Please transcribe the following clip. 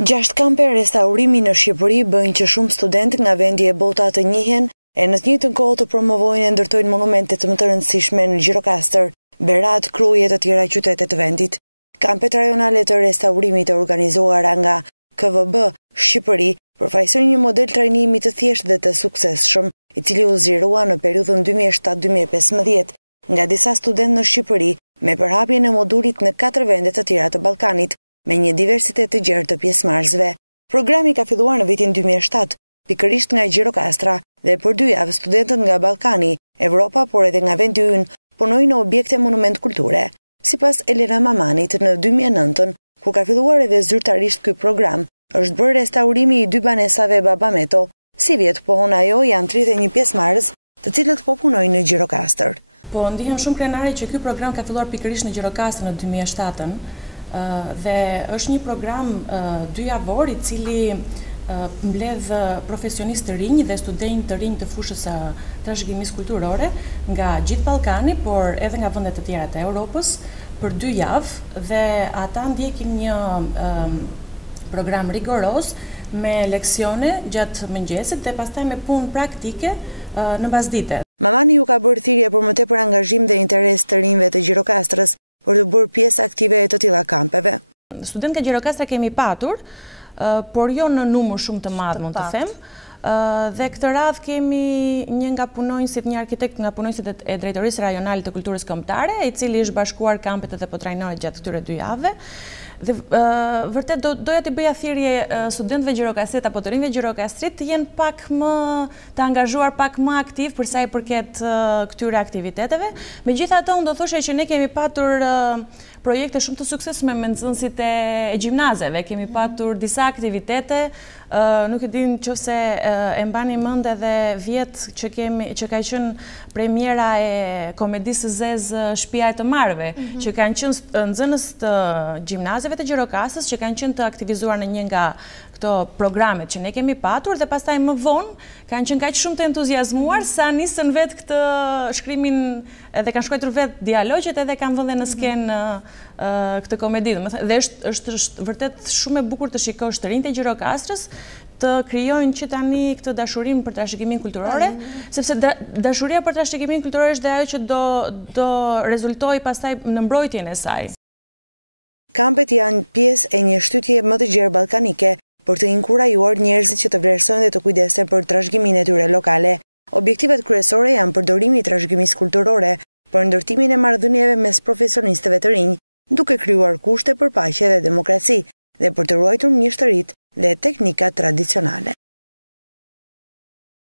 6 kampe restaurimi në Shqipëri bëjnë që shumë student nga vendi e bota të njihen e në të njëjtën kohë të promovojnë e ndërtojnë monumentet më të rëndësishme në Gjirokastër, Berat, Krujë e të tjera qytete të vendit. Kampet rajonale të restaurimit e organizuara nga KVB Shqipëri përfaqësojnë një model trajnimi të thjeshtë dhe të suksesshëm, i cili u zgjerua në periudhën 2007-2015 nga disa studentë në Shqipëri me përhapjen e modulit në 4 vende të tjera të Ballkanit, me një diversitet të gjerë të pjesëmarrësve. Programi ka filluar në vitin 2007, pikërisht nga Gjirokastra, dhe për 2 javë studentët nga Ballkani, Evropa, por edhe nga vendi ynë, punojnë në objekte monument kulture. Sipas Elena Mamanit, në 2009, kur ka filluar edhe zyrtarisht ky program, është bërë restaurimi i 2 banesave Baba Meto. Si vjet pohon ajo, janë 31 pjesëmarrës, të cilët po punojnë në Gjirokastër. Po ndihem shumë krenare që ky program ka filluar pikërisht në Gjirokastër në 2007-ën. Dhe është një program 2 javor i cili mbledh profesionistë të rinj dhe studentë të rinj të fushës së trashëgimisë kulturore nga gjithë Ballkani, por edhe nga vende të tjera të Europës për 2 javë, dhe ata ndjekin një program rigoroz me leksione gjatë mëngjesit dhe pastaj me punë praktike në pasdite. Mamani ju ka bërë thirrje për më tepër angazhim dhe interes të rinjve të Gjirokastrës për të bërë pjesë aktive e të tilla kampeve. Studentë nga Gjirokastra kemi patur, por jo në numër shumë të madh, mund të them. Dhe këtë radhë kemi një nga punonjësit, një arkitekt nga punonjësit e Drejtorisë Rajonale të Kulturës Kombëtare, i cili është bashkuar kampet dhe po trajnohet gjatë këtyre 2 javëve. Dhe vërtet doja t'i bëja thirrje studentëve Gjirokastrit apo të rinjve Gjirokastrit të jenë pak më të angazhuar, pak më aktiv për sa i përket këtyre aktiviteteve. Megjithatë, unë do thoshe që ne kemi patur projekte shumë të suksesshme me nxënësit e gjimnazeve, kemi patur disa aktivitete, nuk e di nëse e mbani mend edhe vjet që ka qenë premiera e komedisë së zezë Shtëpia e të marrëve, që kanë qenë nxënës të gjimnazeve të Gjirokastrës, që kanë qenë të aktivizuar në një nga këto programet që ne kemi patur, dhe pastaj më vonë kanë qenë kaq shumë të entuziazmuar sa nisën vetë këtë shkrimin, edhe kanë shkruar vetë dialogjet, edhe kanë vënë në skenë këtë komedi. Dhe është vërtet shumë e bukur të shikosh të rinjtë e Gjirokastrës të krijojnë që tani këtë dashurinë për trashëgiminë kulturore, sepse dashuria për trashëgiminë kulturore është dhe ajo që do rezultojë pastaj në mbrojtjen e saj. Kampet janë pjesë e një shtytje më të gjerë ballkanike për të inkurajuar njerëzit që të vlerësojnë dhe të kujdesen për trashëgiminë e tyre lokale. Objektivet kryesore janë përdorimi i trashëgimisë kulturore për ndërtimin e marrëdhënieve mes profesionistëve të rinj, duke krijuar kushte për paqe dhe demokraci, dhe për të ruajtur mjeshtëritë dhe teknikat tradicionale.